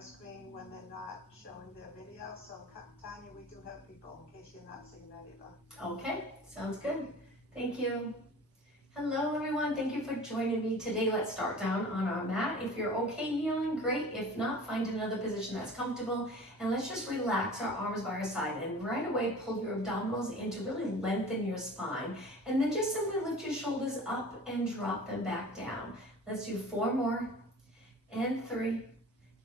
my screen when they're not showing their video. So Tanya, we do have people in case you're not seeing that either. Okay, sounds good. Thank you. Hello everyone, thank you for joining me today. Let's start down on our mat. If you're okay kneeling, great. If not, find another position that's comfortable. And let's just relax our arms by our side. And right away, pull your abdominals in to really lengthen your spine. And then just simply lift your shoulders up and drop them back down. Let's do 4 more, and 3,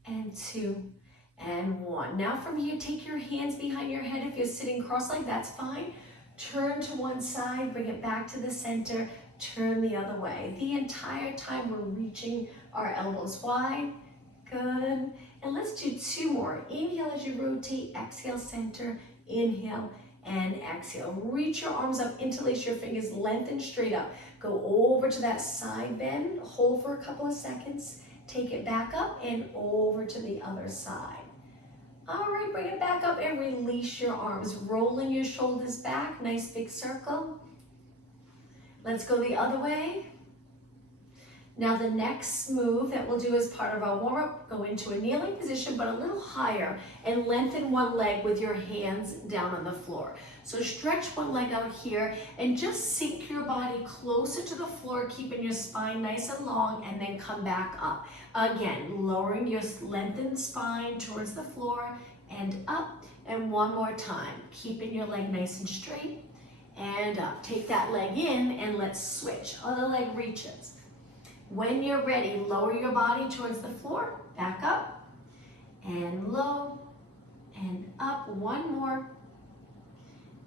and 2, and 1. Now from here, take your hands behind your head. If you're sitting cross-legged, that's fine. Turn to one side, bring it back to the center, turn the other way. The entire time we're reaching our elbows wide. Good. And let's do 2 more. Inhale as you rotate, exhale center, inhale and exhale. Reach your arms up, interlace your fingers, lengthen straight up. Go over to that side bend, hold for a couple of seconds, take it back up and over to the other side. All right, bring it back up and release your arms, rolling your shoulders back, nice big circle. Let's go the other way. Now the next move that we'll do as part of our warm-up, go into a kneeling position, but a little higher, and lengthen one leg with your hands down on the floor. So stretch one leg out here, and just sink your body closer to the floor, keeping your spine nice and long, and then come back up. Again, lowering your lengthened spine towards the floor, and up, and one more time, keeping your leg nice and straight, and up. Take that leg in, and let's switch. Other leg reaches. When you're ready, lower your body towards the floor, back up, and low, and up, one more,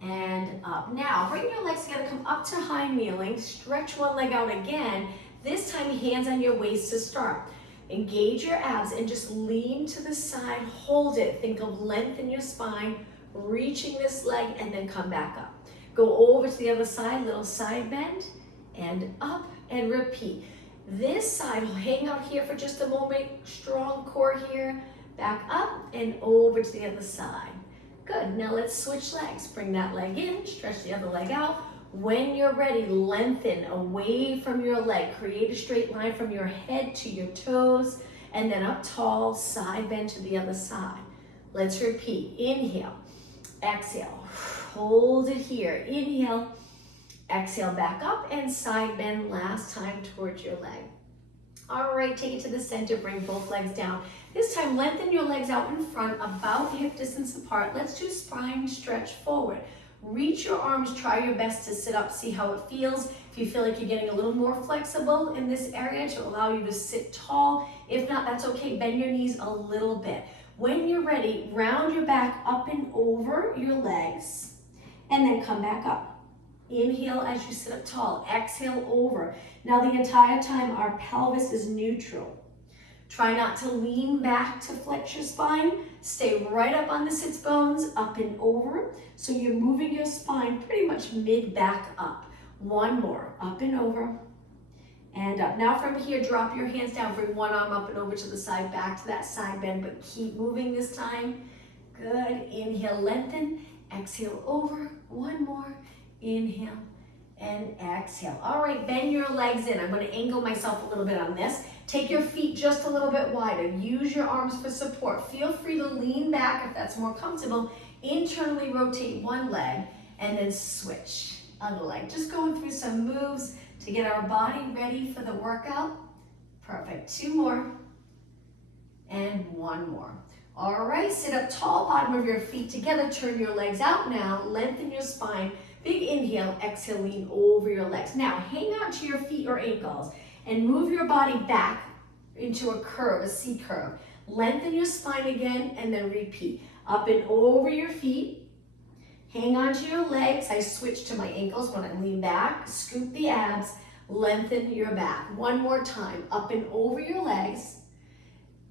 and up. Now, bring your legs together, come up to high kneeling, stretch one leg out again, this time hands on your waist to start. Engage your abs and just lean to the side, hold it, think of length in your spine, reaching this leg, and then come back up. Go over to the other side, little side bend, and up, and repeat. This side, hang out here for just a moment, strong core here, back up and over to the other side. Good, now let's switch legs. Bring that leg in, stretch the other leg out. When you're ready, lengthen away from your leg. Create a straight line from your head to your toes, and then up tall, side bend to the other side. Let's repeat, inhale, exhale, hold it here, inhale, exhale back up and side bend last time towards your leg. All right, take it to the center, bring both legs down. This time, lengthen your legs out in front, about hip distance apart. Let's do spine stretch forward. Reach your arms, try your best to sit up, see how it feels. If you feel like you're getting a little more flexible in this area to allow you to sit tall. If not, that's okay, bend your knees a little bit. When you're ready, round your back up and over your legs, and then come back up. Inhale as you sit up tall, exhale over. Now the entire time our pelvis is neutral. Try not to lean back to flex your spine. Stay right up on the sits bones, up and over. So you're moving your spine pretty much mid back up. One more, up and over, and up. Now from here, drop your hands down, bring one arm up and over to the side, back to that side bend, but keep moving this time. Good, inhale, lengthen, exhale over, one more. Inhale and exhale. All right, bend your legs in. I'm going to angle myself a little bit on this. Take your feet just a little bit wider. Use your arms for support. Feel free to lean back if that's more comfortable. Internally rotate one leg and then switch other leg. Just going through some moves to get our body ready for the workout. Perfect. 2 more and 1 more. All right, sit up tall, bottom of your feet together. Turn your legs out now. Lengthen your spine. Big inhale, exhale, lean over your legs. Now, hang on to your feet or ankles and move your body back into a curve, a C curve. Lengthen your spine again and then repeat. Up and over your feet. Hang on to your legs. I switch to my ankles when I lean back. Scoop the abs. Lengthen your back. One more time. Up and over your legs.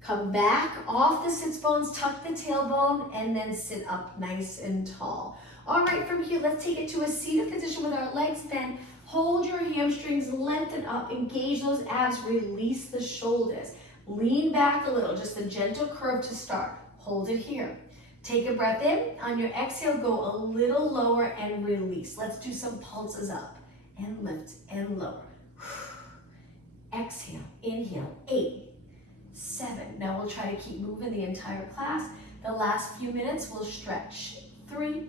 Come back off the sits bones, tuck the tailbone, and then sit up nice and tall. All right, from here, let's take it to a seated position with our legs bent. Hold your hamstrings, lengthen up, engage those abs, release the shoulders. Lean back a little, just a gentle curve to start. Hold it here. Take a breath in. On your exhale, go a little lower and release. Let's do some pulses up and lift and lower. Exhale, inhale, 8, 7. Now we'll try to keep moving the entire class. The last few minutes we'll stretch. 3,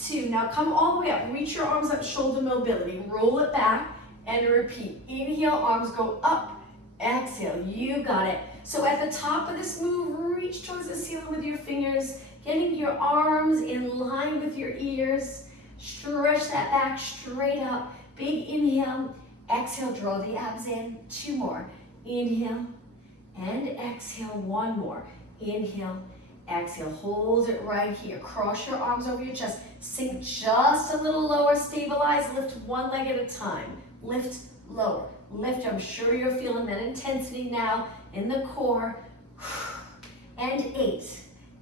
2. Now come all the way up. Reach your arms up, shoulder mobility. Roll it back and repeat. Inhale, arms go up. Exhale, you got it. So at the top of this move, reach towards the ceiling with your fingers, getting your arms in line with your ears. Stretch that back straight up. Big inhale. Exhale, draw the abs in. 2 more. Inhale and exhale. 1 more. Inhale, exhale. Hold it right here. Cross your arms over your chest. Sink just a little lower. Stabilize. Lift one leg at a time. Lift, lower. Lift. I'm sure you're feeling that intensity now in the core. And 8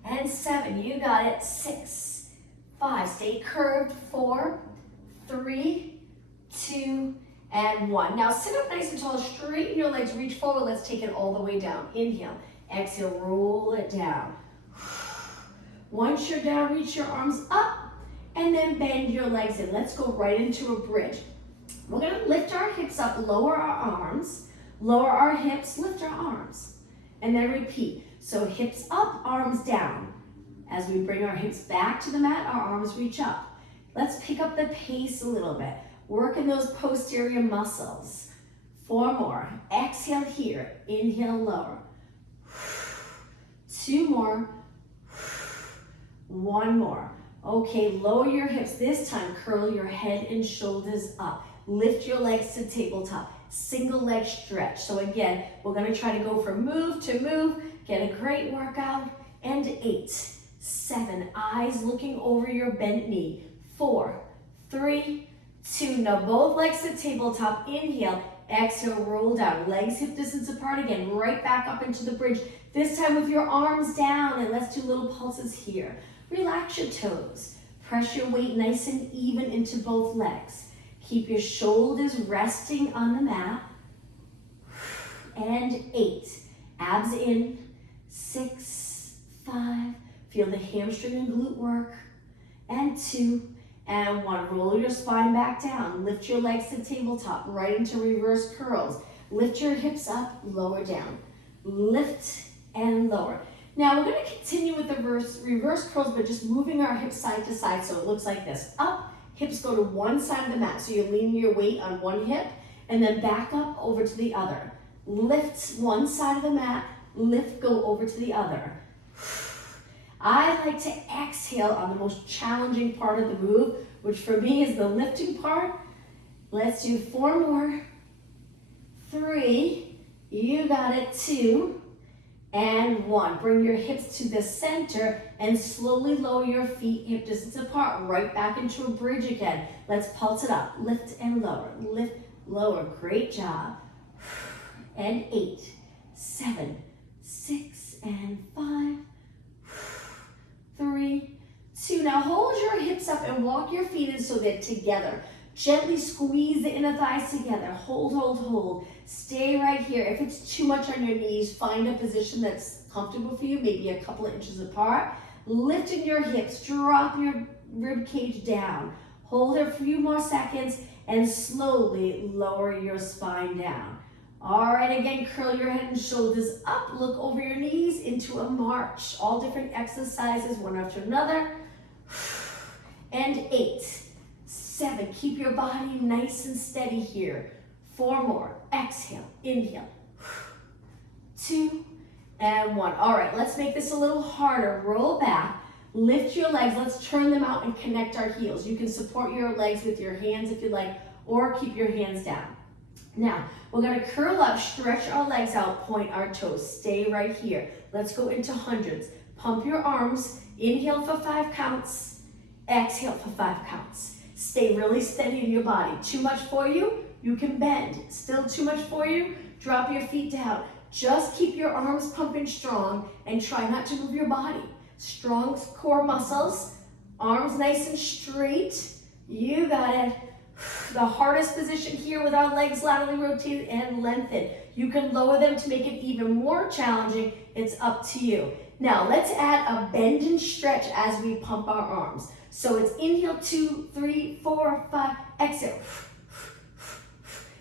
and 7. You got it. 6, 5. Stay curved. 4, 3, 2, and 1. Now sit up nice and tall, straighten your legs, reach forward. Let's take it all the way down. Inhale, exhale, roll it down. Once you're down, reach your arms up and then bend your legs in. Let's go right into a bridge. We're gonna lift our hips up, lower our arms, lower our hips, lift our arms, and then repeat. So hips up, arms down. As we bring our hips back to the mat, our arms reach up. Let's pick up the pace a little bit. Working those posterior muscles. 4 more. Exhale here. Inhale, lower. 2 more. 1 more. Okay, lower your hips. This time, curl your head and shoulders up. Lift your legs to tabletop. Single leg stretch. So again, we're going to try to go from move to move. Get a great workout. And 8, 7. Eyes looking over your bent knee. 4, 3, 2. Now both legs to tabletop. Inhale, exhale, roll down. Legs hip distance apart again. Right back up into the bridge. This time with your arms down, and let's do little pulses here. Relax your toes. Press your weight nice and even into both legs. Keep your shoulders resting on the mat. And 8. Abs in. 6, 5. Feel the hamstring and glute work. And 2. And 1, roll your spine back down. Lift your legs to tabletop, right into reverse curls. Lift your hips up, lower down. Lift and lower. Now we're gonna continue with the reverse curls, but just moving our hips side to side so it looks like this. Up, hips go to one side of the mat. So you're leaning your weight on one hip and then back up over to the other. Lift one side of the mat, lift, go over to the other. I like to exhale on the most challenging part of the move, which for me is the lifting part. Let's do 4 more. 3, you got it. 2, and 1. Bring your hips to the center and slowly lower your feet hip distance apart, right back into a bridge again. Let's pulse it up. Lift and lower, lift, lower. Great job. And 8, 7, 6, and 5. 3, 2. Now hold your hips up and walk your feet in so they're together. Gently squeeze the inner thighs together. Hold, hold, hold. Stay right here. If it's too much on your knees, find a position that's comfortable for you, maybe a couple of inches apart. Lifting your hips, drop your rib cage down. Hold it for a few more seconds and slowly lower your spine down. All right, again, curl your head and shoulders up. Look over your knees into a march. All different exercises, one after another. And 8, 7. Keep your body nice and steady here. 4 more. Exhale, inhale. 2, and 1. All right, let's make this a little harder. Roll back. Lift your legs. Let's turn them out and connect our heels. You can support your legs with your hands if you like, or keep your hands down. Now, we're gonna curl up, stretch our legs out, point our toes. Stay right here. Let's go into hundreds. Pump your arms. Inhale for 5 counts. Exhale for 5 counts. Stay really steady in your body. Too much for you? You can bend. Still too much for you? Drop your feet down. Just keep your arms pumping strong and try not to move your body. Strong core muscles. Arms nice and straight. You got it. The hardest position here with our legs laterally rotated and lengthened. You can lower them to make it even more challenging. It's up to you. Now let's add a bend and stretch as we pump our arms. So it's inhale, 2, 3, 4, 5, exhale.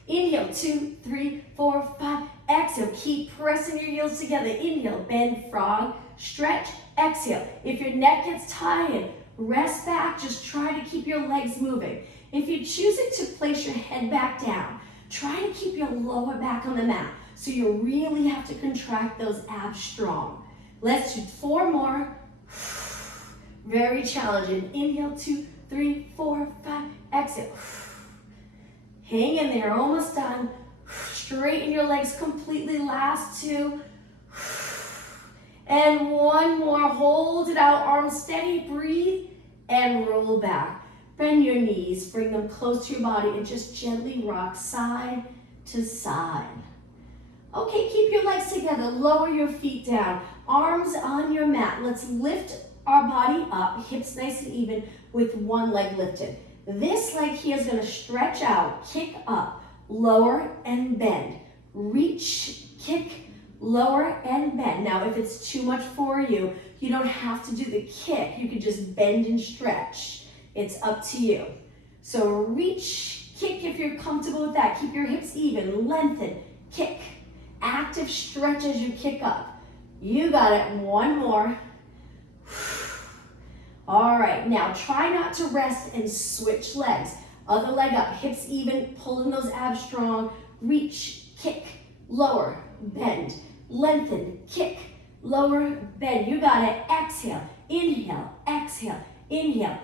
Inhale, 2, 3, 4, 5, exhale. Keep pressing your heels together. Inhale, bend, frog, stretch, exhale. If your neck gets tired, rest back. Just try to keep your legs moving. If you're choosing to place your head back down, try to keep your lower back on the mat. So you really have to contract those abs strong. Let's do 4 more. Very challenging. Inhale, 2, 3, 4, 5. Exhale. Hang in there, almost done. Straighten your legs completely. Last 2. And 1 more. Hold it out. Arms steady. Breathe and roll back. Bend your knees. Bring them close to your body and just gently rock side to side. Okay, keep your legs together. Lower your feet down. Arms on your mat. Let's lift our body up. Hips nice and even with one leg lifted. This leg here is going to stretch out, kick up, lower and bend. Reach, kick, lower and bend. Now, if it's too much for you, you don't have to do the kick. You can just bend and stretch. It's up to you. So reach, kick if you're comfortable with that. Keep your hips even, lengthen, kick. Active stretch as you kick up. You got it. 1 more. All right, now try not to rest and switch legs. Other leg up, hips even, pulling those abs strong. Reach, kick, lower, bend, lengthen, kick, lower, bend. You got it. Exhale, inhale, exhale, inhale.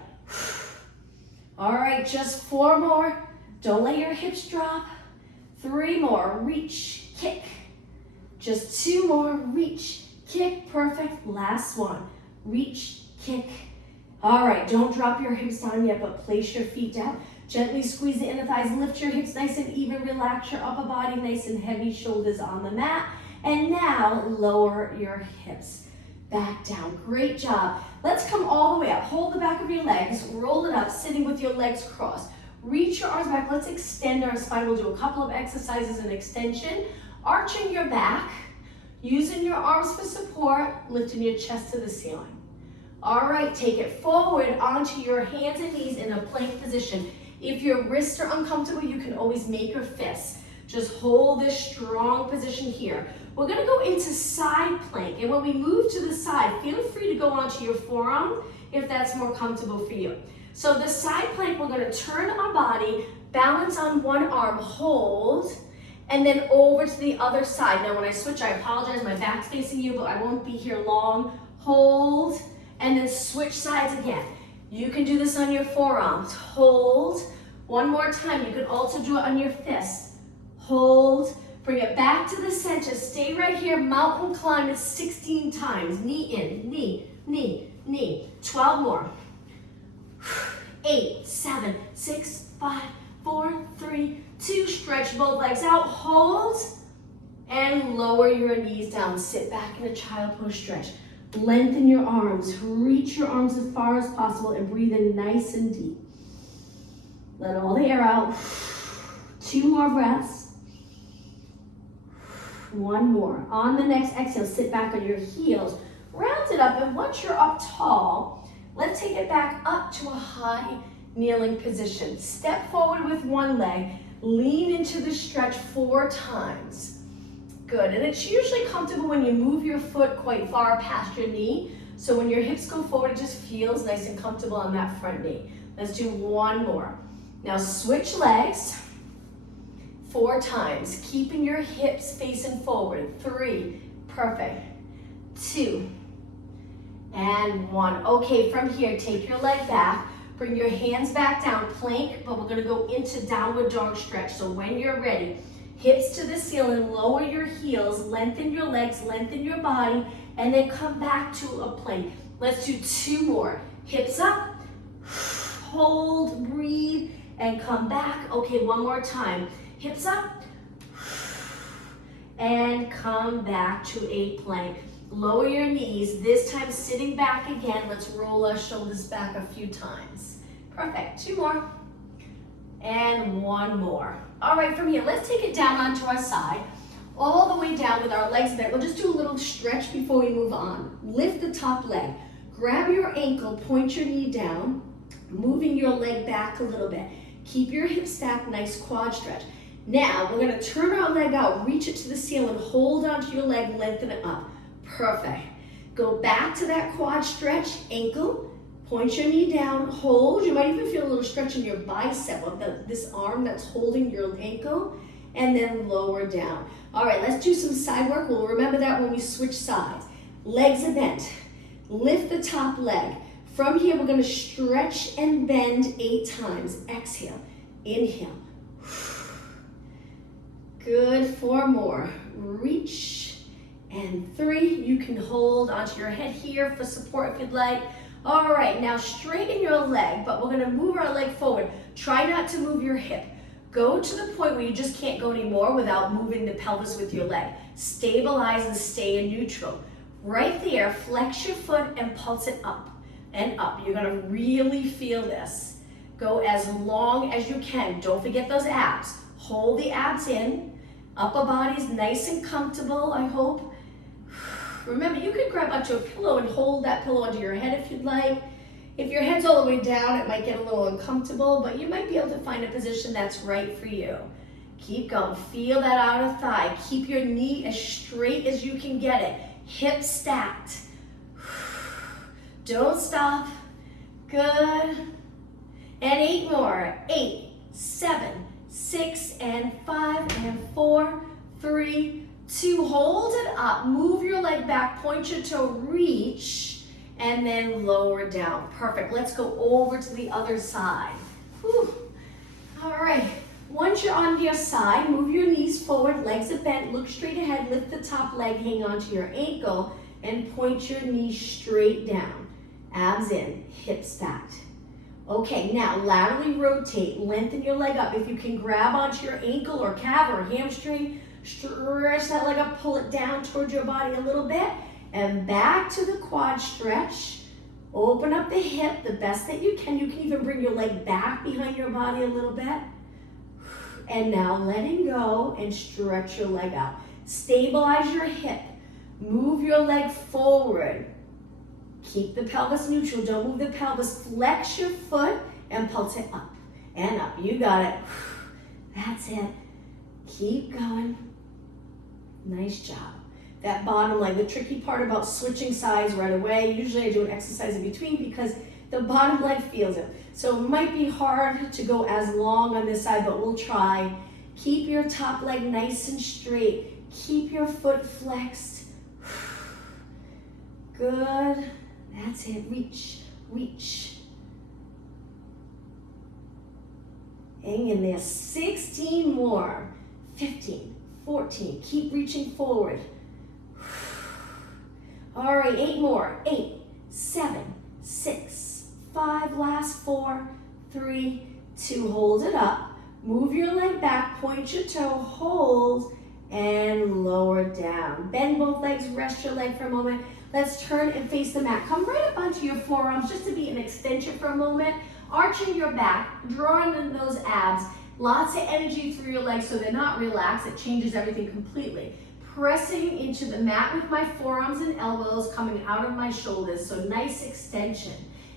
All right, just 4 more. Don't let your hips drop. 3 more. Reach, kick. Just 2 more. Reach, kick. Perfect. Last one. Reach, kick. All right, don't drop your hips down yet, but place your feet down. Gently squeeze the inner thighs. Lift your hips nice and even. Relax your upper body nice and heavy. Shoulders on the mat. And now lower your hips back down. Great job. Let's come all the way up. Hold the back of your legs. Roll it up, sitting with your legs crossed. Reach your arms back. Let's extend our spine. We'll do a couple of exercises in extension. Arching your back. Using your arms for support. Lifting your chest to the ceiling. All right, take it forward onto your hands and knees in a plank position. If your wrists are uncomfortable, you can always make your fists. Just hold this strong position here. We're gonna go into side plank, and when we move to the side, feel free to go onto your forearm if that's more comfortable for you. So the side plank, we're gonna turn our body, balance on one arm, hold, and then over to the other side. Now when I switch, I apologize, my back's facing you, but I won't be here long. Hold, and then switch sides again. You can do this on your forearms. Hold. 1 more time. You can also do it on your fists. Hold. Bring it back to the center. Stay right here. Mountain climb it 16 times. Knee in, knee, knee, knee. 12 more. 8, 7, 6, 5, 4, 3, 2. Stretch both legs out. Hold. And lower your knees down. Sit back in a child pose stretch. Lengthen your arms. Reach your arms as far as possible and breathe in nice and deep. Let all the air out. 2 more breaths. 1 more. On the next exhale, sit back on your heels. Round it up, and once you're up tall, let's take it back up to a high kneeling position. Step forward with one leg. Lean into the stretch 4 times. Good, and it's usually comfortable when you move your foot quite far past your knee. So when your hips go forward, it just feels nice and comfortable on that front knee. Let's do 1 more. Now switch legs 4 times, keeping your hips facing forward. 3, perfect. 2, and 1. Okay, from here, take your leg back. Bring your hands back down, plank, but we're gonna go into downward dog stretch. So when you're ready, hips to the ceiling, lower your heels, lengthen your legs, lengthen your body, and then come back to a plank. Let's do 2 more. Hips up, hold, breathe, and come back. Okay, 1 more time. Hips up, and come back to a plank. Lower your knees, this time sitting back again. Let's roll our shoulders back a few times. Perfect, 2 more, and 1 more. All right, from here, let's take it down onto our side, all the way down with our legs bent. We'll just do a little stretch before we move on. Lift the top leg, grab your ankle, point your knee down, moving your leg back a little bit. Keep your hips stacked, nice quad stretch. Now, we're gonna turn our leg out, reach it to the ceiling, hold onto your leg, lengthen it up. Perfect. Go back to that quad stretch, ankle, point your knee down, hold. You might even feel a little stretch in your bicep of this arm that's holding your ankle, and then lower down. All right, let's do some side work. We'll remember that when we switch sides. Legs are bent. Lift the top leg. From here, we're gonna stretch and bend 8 times. Exhale, inhale. Good, 4 more. Reach, and 3. You can hold onto your head here for support if you'd like. All right, now straighten your leg, but we're gonna move our leg forward. Try not to move your hip. Go to the point where you just can't go anymore without moving the pelvis with your leg. Stabilize and stay in neutral. Right there, flex your foot and pulse it up and up. You're gonna really feel this. Go as long as you can. Don't forget those abs. Hold the abs in. Upper body's nice and comfortable, I hope. Remember, you could grab onto a pillow and hold that pillow onto your head if you'd like. If your head's all the way down, it might get a little uncomfortable, but you might be able to find a position that's right for you. Keep going. Feel that outer thigh. Keep your knee as straight as you can get it. Hips stacked. Don't stop. Good. And 8 more. 8, 7, 6, and 5, and 4, 3, 2. Hold it up. Move your leg back. Point your toe. Reach. And then lower down. Perfect. Let's go over to the other side. Whew. All right. Once you're on your side, move your knees forward, legs are bent, look straight ahead, lift the top leg, hang onto your ankle, and point your knee straight down. Abs in, hips stacked. Okay, now laterally rotate, lengthen your leg up. If you can grab onto your ankle or calf or hamstring, stretch that leg up, pull it down towards your body a little bit, and back to the quad stretch. Open up the hip the best that you can. You can even bring your leg back behind your body a little bit. And now letting go and stretch your leg out. Stabilize your hip. Move your leg forward. Keep the pelvis neutral. Don't move the pelvis. Flex your foot and pulse it up and up. You got it. That's it. Keep going. Nice job. That bottom leg, the tricky part about switching sides right away, usually I do an exercise in between because the bottom leg feels it. So it might be hard to go as long on this side, but we'll try. Keep your top leg nice and straight. Keep your foot flexed. Good. That's it. Reach, reach. Hang in there. 16 more. 15, 14. Keep reaching forward. All right, 8 more. 8, 7, 6, 5, last 4, 3, 2. Hold it up. Move your leg back, point your toe, hold, and lower down. Bend both legs, rest your leg for a moment. Let's turn and face the mat. Come right up onto your forearms just to be an extension for a moment. Arching your back, drawing in those abs. Lots of energy through your legs so they're not relaxed. It changes everything completely. Pressing into the mat with my forearms and elbows coming out of my shoulders, so nice extension.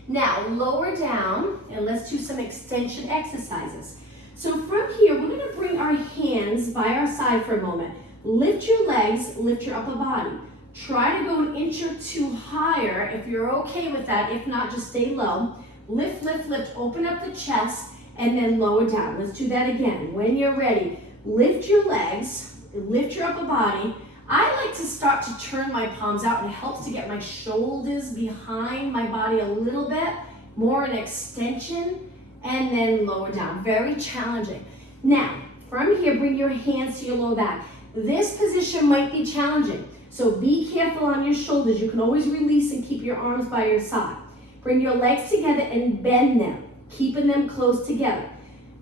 Now lower down and let's do some extension exercises. So from here, we're going to bring our hands by our side for a moment. Lift your legs, lift your upper body. Try to go an inch or 2 higher if you're okay with that. If not, just stay low. Lift, lift, lift, open up the chest and then lower down. Let's do that again. When you're ready, lift your legs, lift your upper body. I like to start to turn my palms out. It helps to get my shoulders behind my body a little bit, more an extension, and then lower down. Very challenging. Now, from here, bring your hands to your lower back. This position might be challenging, so be careful on your shoulders. You can always release and keep your arms by your side. Bring your legs together and bend them, keeping them close together.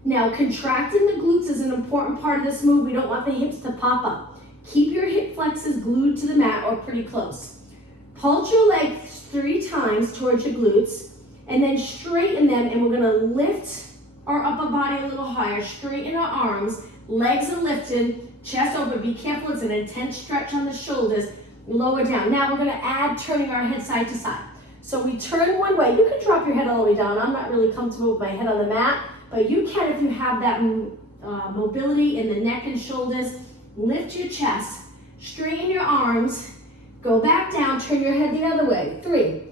Now, contracting the glutes is an important part of this move. We don't want the hips to pop up. Keep your hip flexors glued to the mat or pretty close. Pulse your legs 3 times towards your glutes and then straighten them, and we're gonna lift our upper body a little higher, straighten our arms, legs are lifted, chest open. Be careful, it's an intense stretch on the shoulders. Lower down. Now we're gonna add turning our head side to side. So we turn one way. You can drop your head all the way down. I'm not really comfortable with my head on the mat, but you can if you have that mobility in the neck and shoulders. Lift your chest, straighten your arms, go back down, turn your head the other way. 3,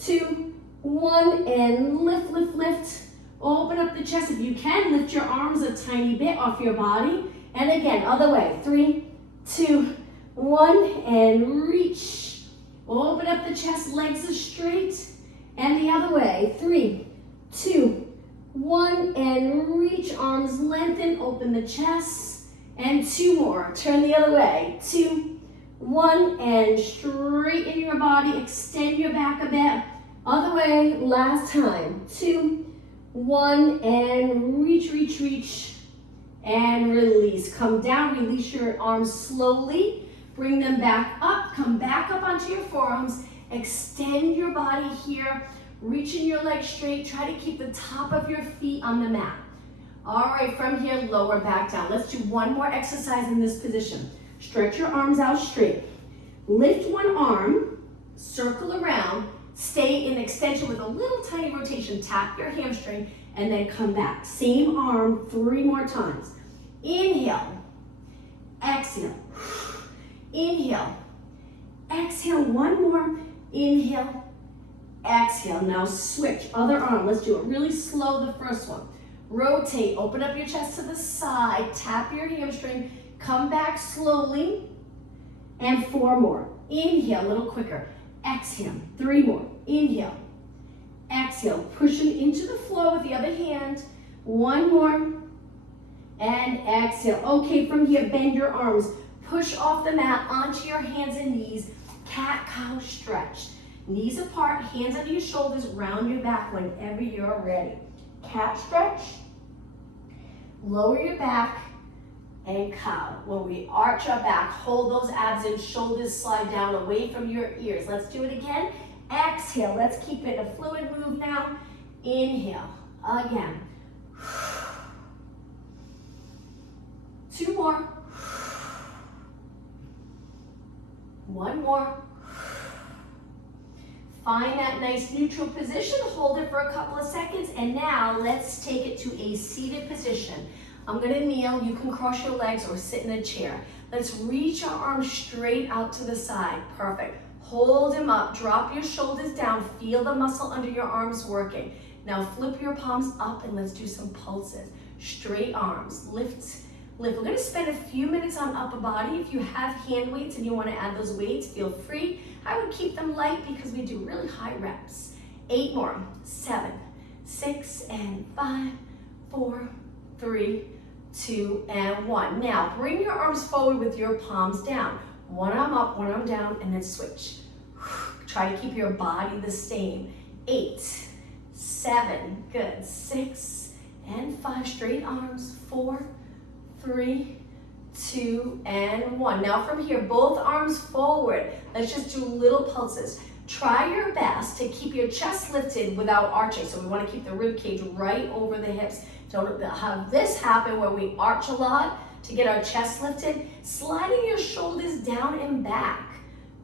2, 1, and lift, lift, lift. Open up the chest. If you can, lift your arms a tiny bit off your body. And again, other way. 3, 2, 1, and reach. Open up the chest, legs are straight. And the other way. 3, 2, 1, and reach. Arms lengthen, open the chest. And 2 more. Turn the other way. 2, 1, and straighten your body. Extend your back a bit. Other way, last time. 2, 1, and reach, reach, reach. And release. Come down, release your arms slowly. Bring them back up. Come back up onto your forearms. Extend your body here. Reaching your legs straight. Try to keep the top of your feet on the mat. All right, from here, lower back down. Let's do one more exercise in this position. Stretch your arms out straight. Lift one arm, circle around, stay in extension with a little tiny rotation. Tap your hamstring and then come back. Same arm 3 more times. Inhale, exhale, inhale, exhale. 1 more, inhale, exhale. Now switch, other arm. Let's do it really slow, the first one. Rotate, open up your chest to the side, tap your hamstring, come back slowly, and 4 more. Inhale, a little quicker. Exhale, 3 more. Inhale, exhale, pushing into the floor with the other hand. 1 more, and exhale. Okay, from here, bend your arms. Push off the mat onto your hands and knees. Cat-cow stretch. Knees apart, hands under your shoulders, round your back whenever you're ready. Cat stretch. Lower your back and cow. When we arch our back, hold those abs in, shoulders slide down away from your ears. Let's do it again. Exhale. Let's keep it a fluid move now. Inhale. Again. 2 more. 1 more. Find that nice neutral position. Hold it for a couple of seconds. And now let's take it to a seated position. I'm going to kneel. You can cross your legs or sit in a chair. Let's reach our arms straight out to the side. Perfect. Hold them up. Drop your shoulders down. Feel the muscle under your arms working. Now flip your palms up and let's do some pulses. Straight arms. Lift, lift. We're going to spend a few minutes on upper body. If you have hand weights and you want to add those weights, feel free. I would keep them light because we do really high reps. 8 more. 7, 6, and 5, 4, 3, 2, and 1. Now, bring your arms forward with your palms down. One arm up, one arm down, and then switch. Try to keep your body the same. 8, 7, good. 6, and 5. Straight arms. 4, 3, 2, and 1. Now from here, both arms forward. Let's just do little pulses. Try your best to keep your chest lifted without arching. So we want to keep the rib cage right over the hips. Don't have this happen where we arch a lot to get our chest lifted. Sliding your shoulders down and back.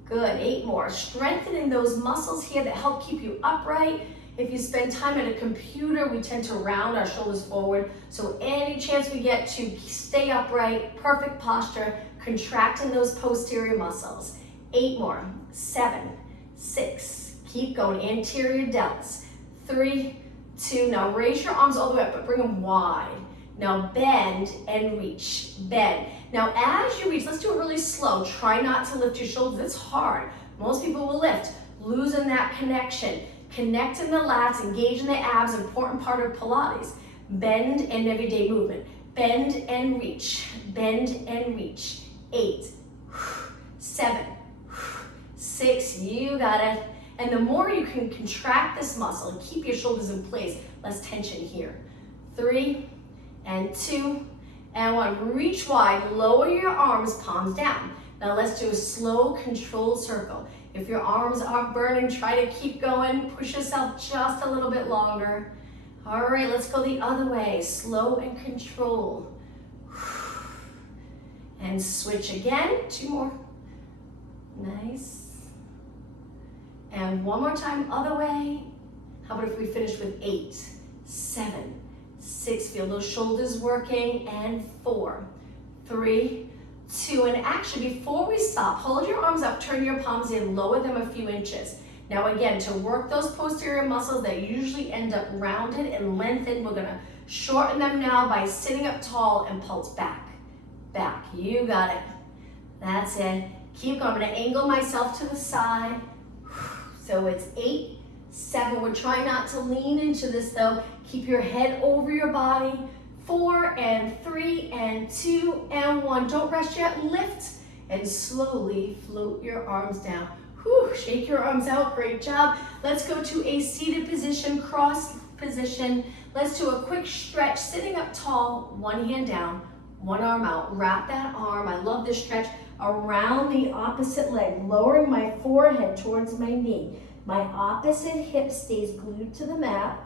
Good, 8 more. Strengthening those muscles here that help keep you upright. If you spend time at a computer, we tend to round our shoulders forward. So any chance we get to stay upright, perfect posture, contracting those posterior muscles. 8 more. 7, 6. Keep going. Anterior delts. 3, 2. Now raise your arms all the way up, but bring them wide. Now bend and reach. Bend. Now as you reach, let's do it really slow. Try not to lift your shoulders. It's hard. Most people will lift. Losing that connection. Connecting the lats, engaging the abs, important part of Pilates. Bend and everyday movement. Bend and reach. Bend and reach. 8, 7, 6, you got it. And the more you can contract this muscle and keep your shoulders in place, less tension here. 3, and 2, and 1. Reach wide, lower your arms, palms down. Now let's do a slow, controlled circle. If your arms aren't burning, try to keep going. Push yourself just a little bit longer. All right, let's go the other way. Slow and controlled. And switch again. 2 more. Nice. And 1 more time, other way. How about if we finish with 8, 7, 6, feel those shoulders working, and 4, 3, 2, and actually before we stop, hold your arms up, turn your palms in, lower them a few inches. Now again, to work those posterior muscles that usually end up rounded and lengthened, we're gonna shorten them now by sitting up tall and pulse back, back. You got it. That's it. Keep going. I'm gonna angle myself to the side. So it's 8, 7. We're trying not to lean into this though. Keep your head over your body. 4 and 3 and 2 and 1. Don't rush yet. Lift and slowly float your arms down. Whew, shake your arms out. Great job. Let's go to a seated position, cross position. Let's do a quick stretch, sitting up tall, one hand down, one arm out. Wrap that arm, I love this stretch, around the opposite leg, lowering my forehead towards my knee. My opposite hip stays glued to the mat,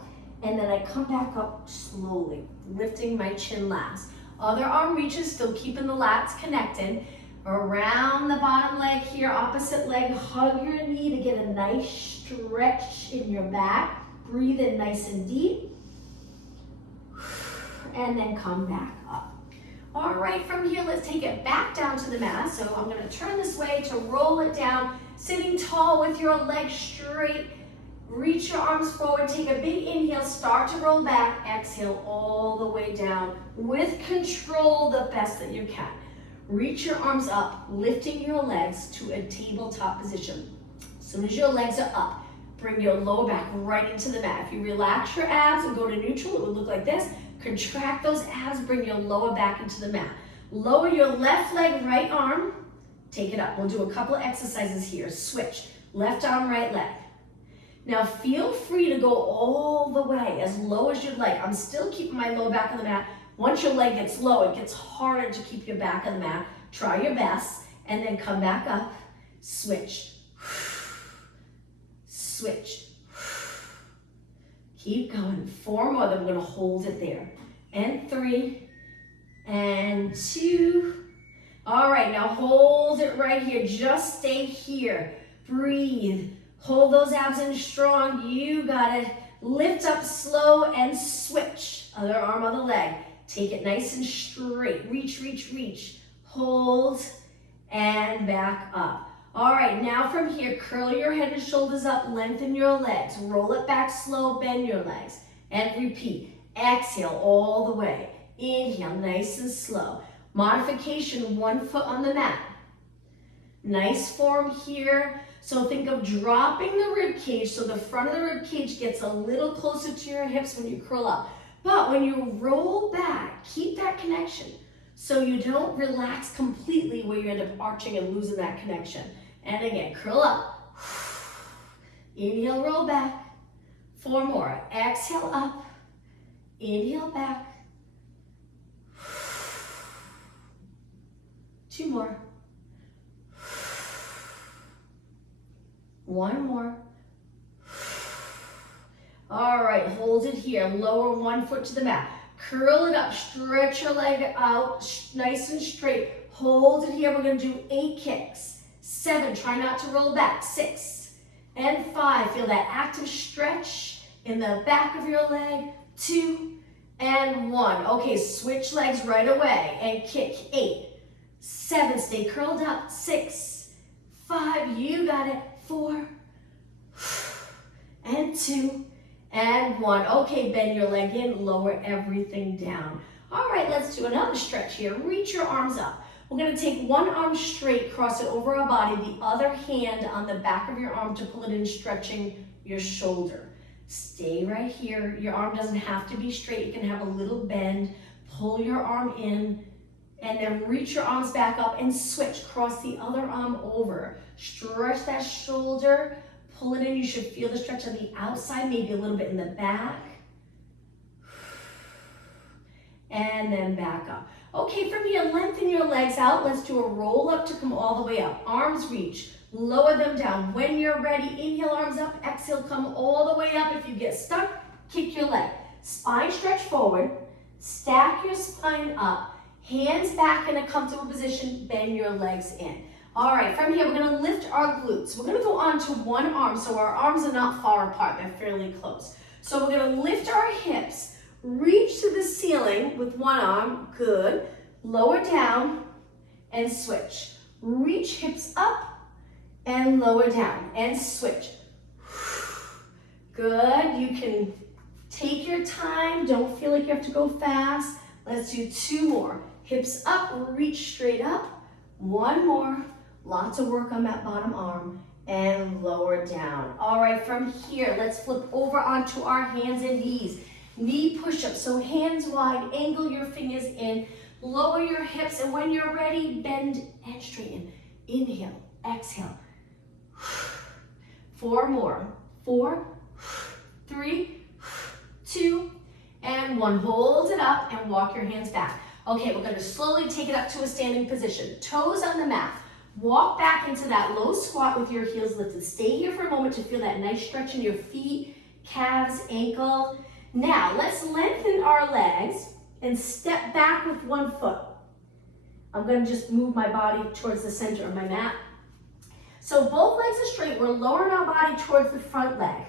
and then I come back up slowly, lifting my chin last. Other arm reaches, still keeping the lats connected. Around the bottom leg here, opposite leg, hug your knee to get a nice stretch in your back. Breathe in nice and deep. And then come back up. All right, from here, let's take it back down to the mat. So I'm gonna turn this way to roll it down, sitting tall with your legs straight. Reach your arms forward, take a big inhale, start to roll back, exhale all the way down with control, the best that you can. Reach your arms up, lifting your legs to a tabletop position. As soon as your legs are up, bring your lower back right into the mat. If you relax your abs and go to neutral, it would look like this. Contract those abs, bring your lower back into the mat. Lower your left leg, right arm, take it up. We'll do a couple of exercises here. Switch, left arm, right leg. Now feel free to go all the way, as low as you'd like. I'm still keeping my lower back on the mat. Once your leg gets low, it gets harder to keep your back on the mat. Try your best, and then come back up. Switch. Switch. Keep going. 4 more, then we're gonna hold it there. And 3, and 2. All right, now hold it right here. Just stay here. Breathe. Hold those abs in strong. You got it. Lift up slow and switch. Other arm, other leg. Take it nice and straight. Reach, reach, reach. Hold and back up. All right, now from here, curl your head and shoulders up, lengthen your legs. Roll it back slow, bend your legs. And repeat. Exhale all the way. Inhale, nice and slow. Modification, 1 foot on the mat. Nice form here. So think of dropping the rib cage so the front of the rib cage gets a little closer to your hips when you curl up. But when you roll back, keep that connection so you don't relax completely where you end up arching and losing that connection. And again, curl up. Inhale, roll back. 4 more. Exhale up. Inhale back. 2 more. 1 more. All right, hold it here. Lower 1 foot to the mat. Curl it up, stretch your leg out, nice and straight. Hold it here. We're gonna do 8 kicks. 7, try not to roll back. 6 and 5. Feel that active stretch in the back of your leg. 2 and 1. Okay, switch legs right away and kick. 8, 7, stay curled up. 6, 5, you got it. 4 and 2 and 1. Okay, bend your leg in, lower everything down. All right, let's do another stretch here. Reach your arms up. We're gonna take one arm straight, cross it over our body, the other hand on the back of your arm to pull it in, stretching your shoulder. Stay right here. Your arm doesn't have to be straight. You can have a little bend. Pull your arm in, and then reach your arms back up and switch. Cross the other arm over. Stretch that shoulder. Pull it in. You should feel the stretch on the outside, maybe a little bit in the back. And then back up. Okay, from here, lengthen your legs out. Let's do a roll up to come all the way up. Arms reach. Lower them down. When you're ready, inhale, arms up. Exhale, come all the way up. If you get stuck, kick your leg. Spine stretch forward. Stack your spine up. Hands back in a comfortable position. Bend your legs in. All right, from here, we're gonna lift our glutes. We're gonna go on to one arm, so our arms are not far apart, they're fairly close. So we're gonna lift our hips, Reach to the ceiling with one arm, good. Lower down and switch. Reach hips up and lower down and switch. Good, you can take your time, don't feel like you have to go fast. Let's do 2 more. Hips up, reach straight up. 1 more, lots of work on that bottom arm and lower down. All right, from here, let's flip over onto our hands and knees. Knee push-up, so hands wide, angle your fingers in, lower your hips, and when you're ready, bend and straighten. Inhale, exhale. 4 more. 4, 3, 2, and 1. Hold it up and walk your hands back. Okay, we're going to slowly take it up to a standing position. Toes on the mat. Walk back into that low squat with your heels lifted. Stay here for a moment to feel that nice stretch in your feet, calves, ankle. Now, let's lengthen our legs and step back with 1 foot. I'm going to just move my body towards the center of my mat. So both legs are straight. We're lowering our body towards the front leg.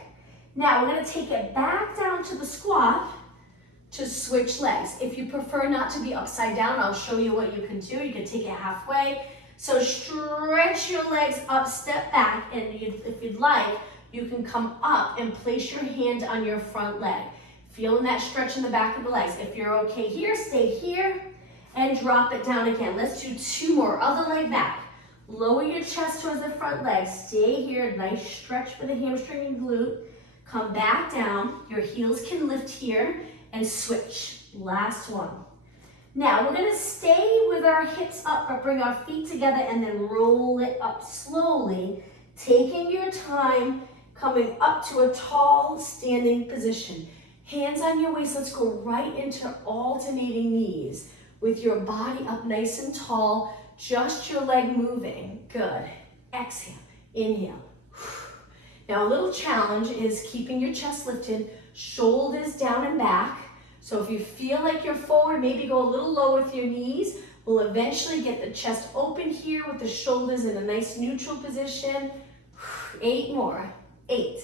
Now, we're going to take it back down to the squat to switch legs. If you prefer not to be upside down, I'll show you what you can do. You can take it halfway. So stretch your legs up, step back, and if you'd like, you can come up and place your hand on your front leg. Feeling that stretch in the back of the legs. If you're okay here, stay here and drop it down again. Let's do 2 more. Other leg back. Lower your chest towards the front leg. Stay here. Nice stretch for the hamstring and glute. Come back down. Your heels can lift here and switch. Last one. Now we're going to stay with our hips up, but bring our feet together and then roll it up slowly, taking your time, coming up to a tall standing position. Hands on your waist, let's go right into alternating knees with your body up nice and tall, just your leg moving. Good. Exhale, inhale. Now a little challenge is keeping your chest lifted, shoulders down and back. So if you feel like you're forward, maybe go a little low with your knees. We'll eventually get the chest open here with the shoulders in a nice neutral position. 8 more. 8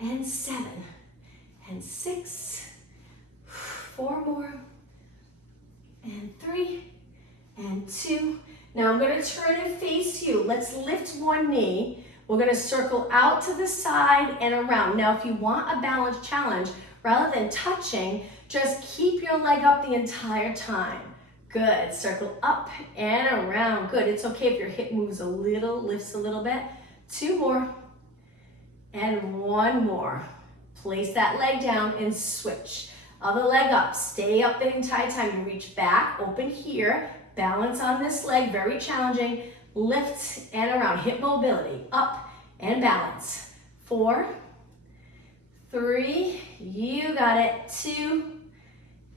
and 7 and 6. 4 more and 3 and 2. Now I'm going to turn and face you. Let's lift one knee. We're going to circle out to the side and around. Now if you want a balance challenge, rather than touching, just keep your leg up the entire time. Good. Circle up and around. Good. It's okay if your hip moves a little, lifts a little bit. 2 more and 1 more. Place that leg down and switch. Other leg up. Stay up the entire time. You reach back, open here. Balance on this leg. Very challenging. Lift and around. Hip mobility. Up and balance. 4, 3, you got it. 2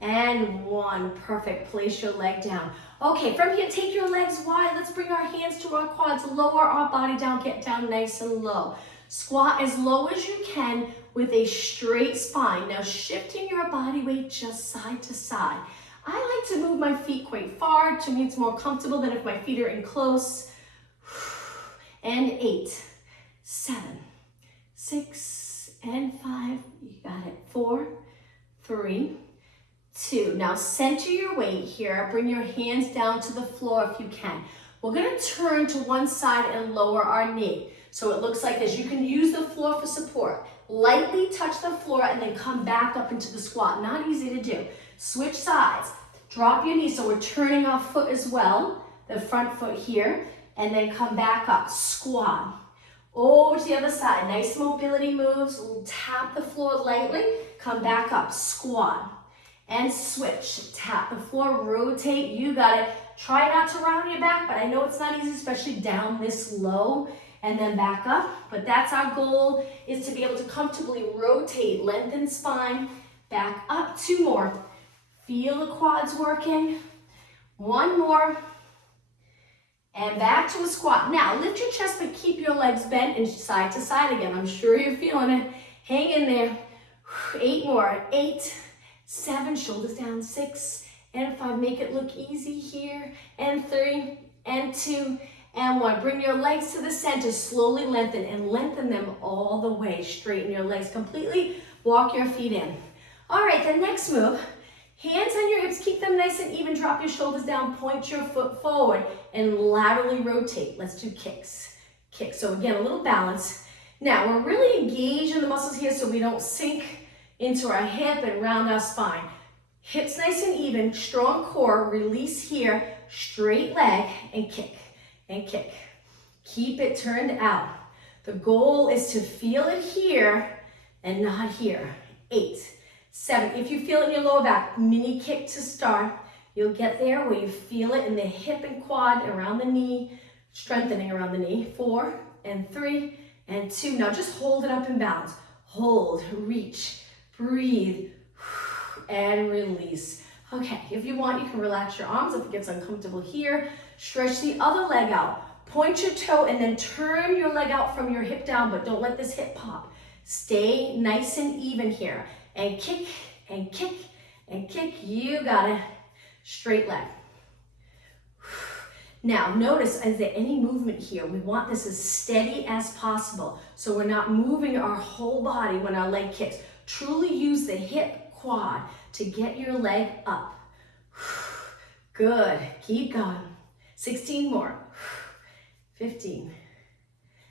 and 1. Perfect. Place your leg down. Okay, from here, take your legs wide. Let's bring our hands to our quads. Lower our body down. Get down nice and low. Squat as low as you can with a straight spine. Now shifting your body weight just side to side. I like to move my feet quite far. To me, it's more comfortable than if my feet are in close. And 8, 7, 6, and 5. You got it. 4, 3, 2. Now center your weight here. Bring your hands down to the floor if you can. We're going to turn to one side and lower our knee. So it looks like this. You can use the floor for support. Lightly touch the floor and then come back up into the squat. Not easy to do. Switch sides. Drop your knee. So we're turning our foot as well. The front foot here. And then come back up. Squat. Over to the other side. Nice mobility moves. We'll tap the floor lightly. Come back up. Squat. And switch. Tap the floor. Rotate. You got it. Try not to round your back, but I know it's not easy, especially down this low. And then back up. But that's our goal, is to be able to comfortably rotate, lengthen spine, back up. 2 more. Feel the quads working. 1 more. And back to a squat. Now, lift your chest, but keep your legs bent and side to side again. I'm sure you're feeling it. Hang in there. 8 more. 8, 7, shoulders down. 6 and 5. Make it look easy here. And 3 and 2 and 1. Bring your legs to the center. Slowly lengthen and lengthen them all the way. Straighten your legs completely. Walk your feet in. All right, the next move, hands on your hips, keep them nice and even, drop your shoulders down, point your foot forward, and laterally rotate. Let's do kicks. Kicks, so again, a little balance. Now, we're really engaging the muscles here so we don't sink into our hip and round our spine. Hips nice and even, strong core, release here, straight leg, and kick, and kick. Keep it turned out. The goal is to feel it here and not here. 8, 7, if you feel it in your lower back, mini kick to start. You'll get there where you feel it in the hip and quad, around the knee, strengthening around the knee. 4, and 3, and 2. Now just hold it up in balance. Hold, reach, breathe, and release. Okay, if you want, you can relax your arms if it gets uncomfortable here. Stretch the other leg out. Point your toe and then turn your leg out from your hip down, but don't let this hip pop. Stay nice and even here. And kick, and kick, and kick. You got it. Straight leg. Now, notice, is there any movement here? We want this as steady as possible, so we're not moving our whole body when our leg kicks. Truly use the hip quad to get your leg up. Good. Keep going. 16 more. 15.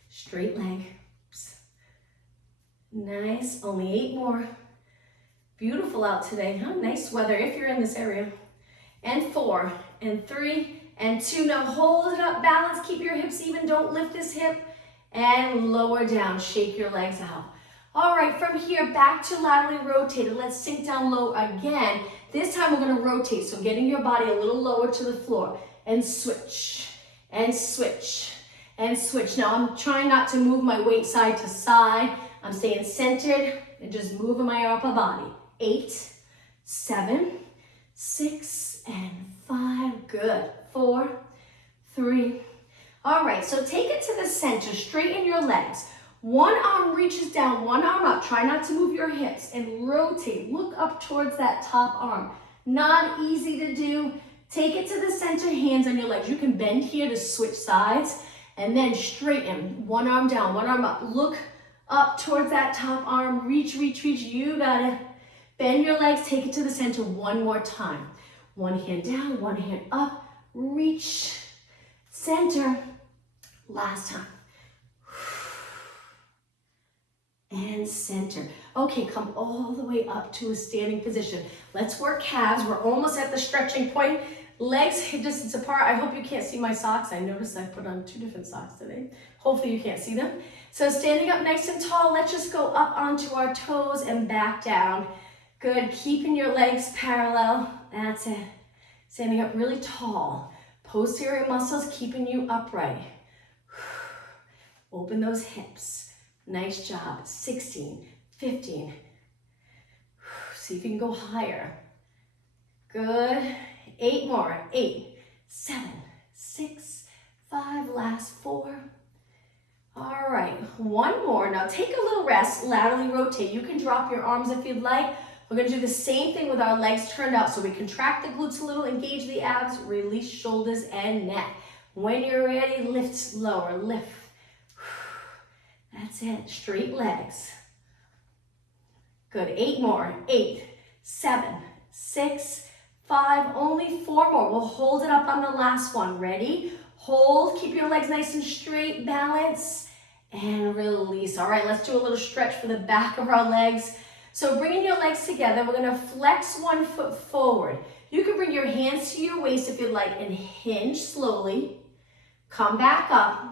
Straight leg. Nice. Only 8 more. Beautiful out today, huh? Nice weather if you're in this area. And 4, and 3, and 2. Now hold it up, balance, keep your hips even, don't lift this hip, and lower down, shake your legs out. All right, from here, back to laterally rotated. Let's sink down low again. This time we're gonna rotate, so getting your body a little lower to the floor, and switch, and switch, and switch. Now I'm trying not to move my weight side to side. I'm staying centered and just moving my upper body. 8, 7, 6, and 5. Good. 4, 3. All right, so take it to the center, straighten your legs. One arm reaches down, one arm up. Try not to move your hips and rotate. Look up towards that top arm. Not easy to do. Take it to the center, hands on your legs. You can bend here to switch sides and then straighten. One arm down, one arm up. Look up towards that top arm. Reach, reach, reach. You got it. Bend your legs, take it to the center one more time. One hand down, one hand up. Reach, center. Last time. And center. Okay, come all the way up to a standing position. Let's work calves. We're almost at the stretching point. Legs hip distance apart. I hope you can't see my socks. I noticed I put on 2 different socks today. Hopefully you can't see them. So standing up nice and tall, let's just go up onto our toes and back down. Good, keeping your legs parallel. That's it. Standing up really tall. Posterior muscles keeping you upright. Open those hips. Nice job. 16, 15. See if you can go higher. Good. 8 more. 8, 7, 6, 5. Last 4. All right. 1 more. Now take a little rest. Laterally rotate. You can drop your arms if you'd like. We're going to do the same thing with our legs turned out. So we contract the glutes a little, engage the abs, release shoulders and neck. When you're ready, lift lower. Lift. That's it. Straight legs. Good. 8 more. 8, 7, 6, 5. Only 4 more. We'll hold it up on the last one. Ready? Hold. Keep your legs nice and straight. Balance. And release. All right. Let's do a little stretch for the back of our legs. So bringing your legs together, we're going to flex one foot forward. You can bring your hands to your waist if you'd like and hinge slowly. Come back up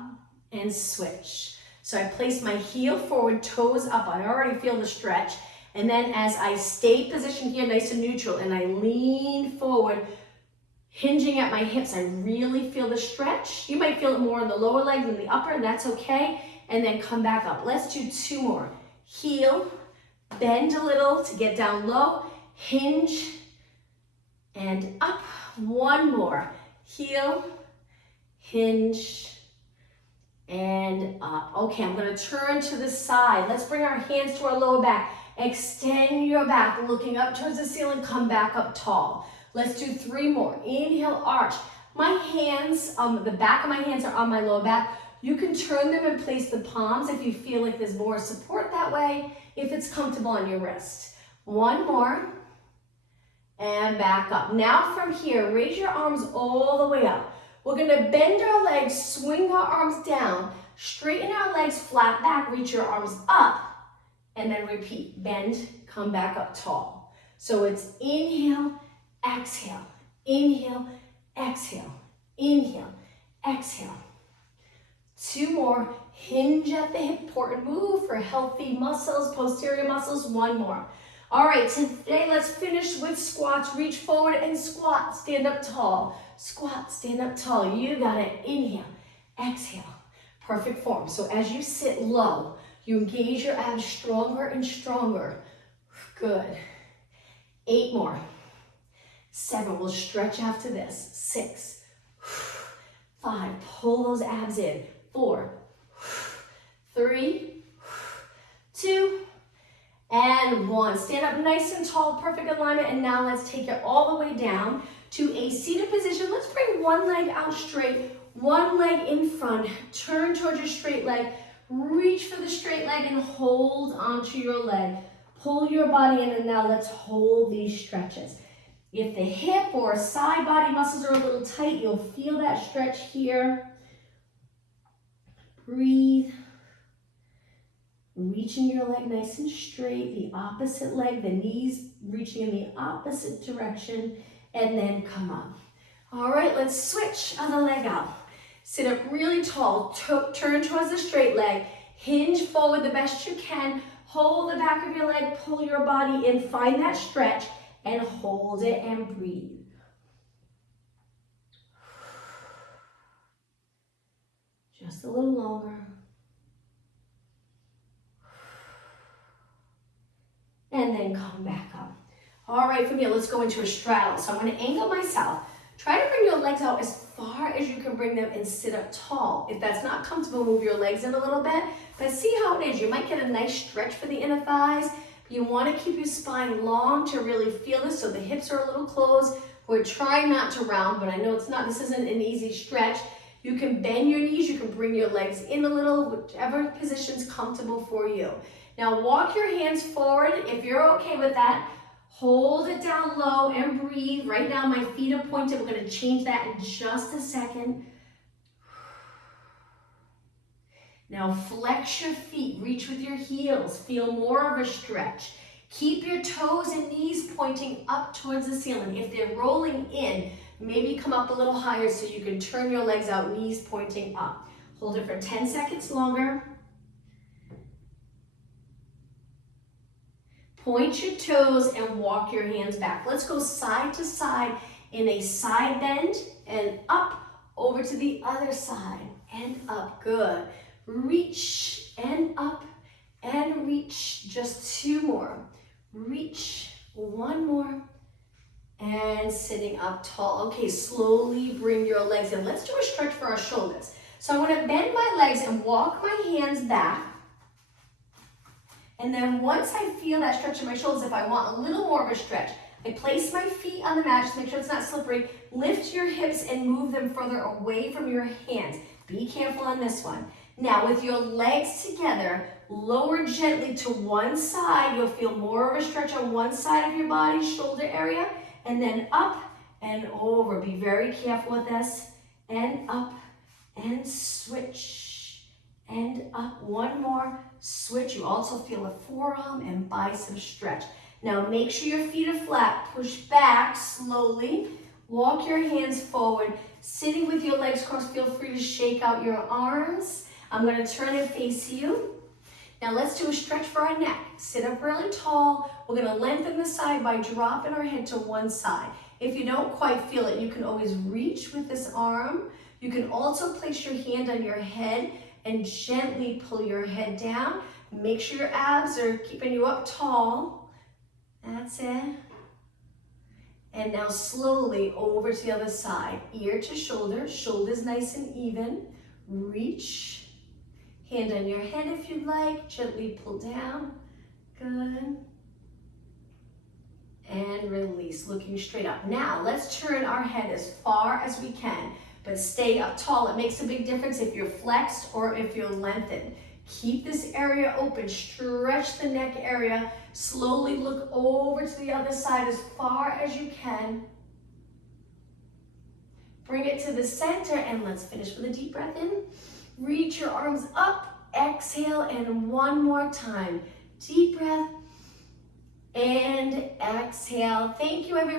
and switch. So I place my heel forward, toes up. I already feel the stretch. And then as I stay positioned here, nice and neutral, and I lean forward, hinging at my hips, I really feel the stretch. You might feel it more in the lower leg than the upper, and that's okay. And then come back up. Let's do 2 more. Heel, bend a little to get down low, hinge, and up. 1 more. Heel, hinge, and up. Okay, I'm going to turn to the side. Let's bring our hands to our lower back. Extend your back, looking up towards the ceiling. Come back up tall. Let's do 3 more. Inhale, arch. My hands, the back of my hands are on my lower back. You can turn them and place the palms if you feel like there's more support that way, if it's comfortable on your wrist. One more. And back up. Now from here, raise your arms all the way up. We're gonna bend our legs, swing our arms down, straighten our legs flat back, reach your arms up, and then repeat. Bend, come back up tall. So it's inhale, exhale, inhale, exhale, inhale, exhale. Two more. Hinge at the hip, important move for healthy muscles, posterior muscles. One more. All right, today let's finish with squats. Reach forward and squat, stand up tall. Squat, stand up tall. You got it. Inhale, exhale. Perfect form. So as you sit low, you engage your abs stronger and stronger. Good. 8 more. 7, we'll stretch after this. 6, 5, pull those abs in. 4, 3, 2, and 1. Stand up nice and tall, perfect alignment, and now let's take it all the way down to a seated position. Let's bring one leg out straight, one leg in front, turn towards your straight leg, reach for the straight leg and hold onto your leg. Pull your body in, and now let's hold these stretches. If the hip or side body muscles are a little tight, you'll feel that stretch here. Breathe. Reaching your leg nice and straight, the opposite leg, the knees reaching in the opposite direction, and then come up. All right, let's switch other leg out. Sit up really tall, turn towards the straight leg, hinge forward the best you can, hold the back of your leg, pull your body in, find that stretch, and hold it and breathe. Just a little longer. And then come back up. All right, from here, let's go into a straddle. So I'm gonna angle myself. Try to bring your legs out as far as you can bring them and sit up tall. If that's not comfortable, move your legs in a little bit, but see how it is. You might get a nice stretch for the inner thighs. You wanna keep your spine long to really feel this, so the hips are a little closed. We're trying not to round, but I know this isn't an easy stretch. You can bend your knees, you can bring your legs in a little, whichever position's comfortable for you. Now walk your hands forward if you're okay with that. Hold it down low and breathe. Right now my feet are pointed. We're going to change that in just a second. Now flex your feet. Reach with your heels. Feel more of a stretch. Keep your toes and knees pointing up towards the ceiling. If they're rolling in, maybe come up a little higher so you can turn your legs out, knees pointing up. Hold it for 10 seconds longer. Point your toes and walk your hands back. Let's go side to side in a side bend and up over to the other side and up. Good. Reach and up and reach. Just 2 more. Reach. 1 more. And sitting up tall. Okay, slowly bring your legs in. Let's do a stretch for our shoulders. So I'm going to bend my legs and walk my hands back. And then once I feel that stretch in my shoulders, if I want a little more of a stretch, I place my feet on the mat, just make sure it's not slippery. Lift your hips and move them further away from your hands. Be careful on this one. Now with your legs together, lower gently to one side. You'll feel more of a stretch on one side of your body, shoulder area, and then up and over. Be very careful with this. And up and switch. And up. 1 more. Switch. You also feel a forearm and bicep stretch. Now make sure your feet are flat. Push back slowly. Walk your hands forward. Sitting with your legs crossed, feel free to shake out your arms. I'm going to turn and face you. Now let's do a stretch for our neck. Sit up really tall. We're going to lengthen the side by dropping our head to one side. If you don't quite feel it, you can always reach with this arm. You can also place your hand on your head and gently pull your head down. Make sure your abs are keeping you up tall. That's it. And now slowly over to the other side. Ear to shoulder, shoulders nice and even. Reach. Hand on your head if you'd like. Gently pull down. Good. And release, looking straight up. Now let's turn our head as far as we can, but stay up tall. It makes a big difference if you're flexed or if you're lengthened. Keep this area open, stretch the neck area, slowly look over to the other side as far as you can. Bring it to the center and let's finish with a deep breath in. Reach your arms up, exhale, and one more time. Deep breath and exhale. Thank you, everyone.